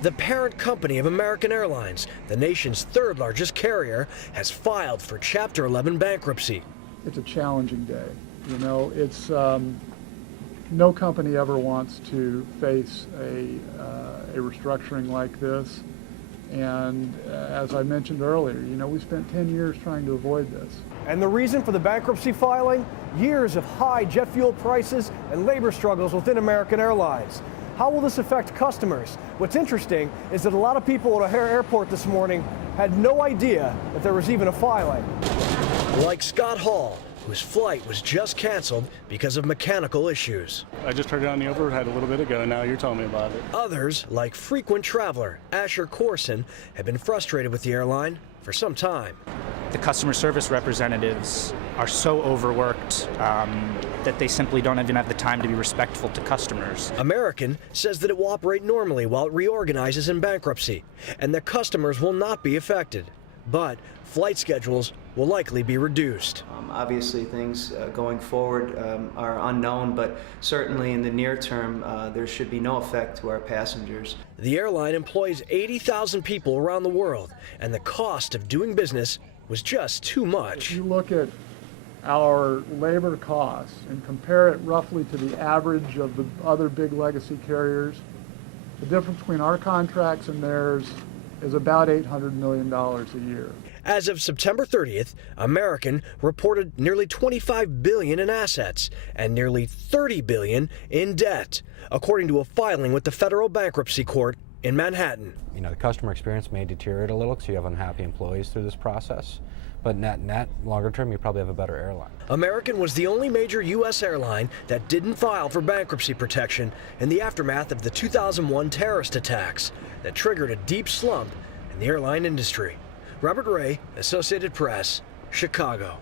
The parent company of American Airlines, the nation's third largest carrier, has filed for Chapter 11 bankruptcy. It's a challenging day. You know, it's no company ever wants to face a restructuring like this. And as I mentioned earlier, you know, we spent 10 years trying to avoid this. And the reason for the bankruptcy filing? Years of high jet fuel prices and labor struggles within American Airlines. How will this affect customers? What's interesting is that a lot of people at O'Hare Airport this morning had no idea that there was even a filing. Like Scott Hall, whose flight was just canceled because of mechanical issues. I just heard it on the overhead a little bit ago. Now you're telling me about it. Others, like frequent traveler Asher CORSIN, have been frustrated with the airline for some time. The customer service representatives are so overworked that they simply don't even have the time to be respectful to customers. American says that it will operate normally while it reorganizes in bankruptcy, and that customers will not be affected. But flight schedules will likely be reduced. Obviously, things going forward are unknown, but certainly in the near term, there should be no effect to our passengers. The airline employs 80,000 people around the world, and the cost of doing business was just too much. If you look at our labor costs and compare it roughly to the average of the other big legacy carriers, the difference between our contracts and theirs is about $800 million a year. As of September 30th, American reported nearly $25 billion in assets and nearly $30 billion in debt, according to a filing with the Federal Bankruptcy Court in Manhattan. You know, the customer experience may deteriorate a little because you have unhappy employees through this process, but net, longer term, you probably have a better airline. American was the only major U.S. airline that didn't file for bankruptcy protection in the aftermath of the 2001 terrorist attacks that triggered a deep slump in the airline industry. Robert Ray, Associated Press, Chicago.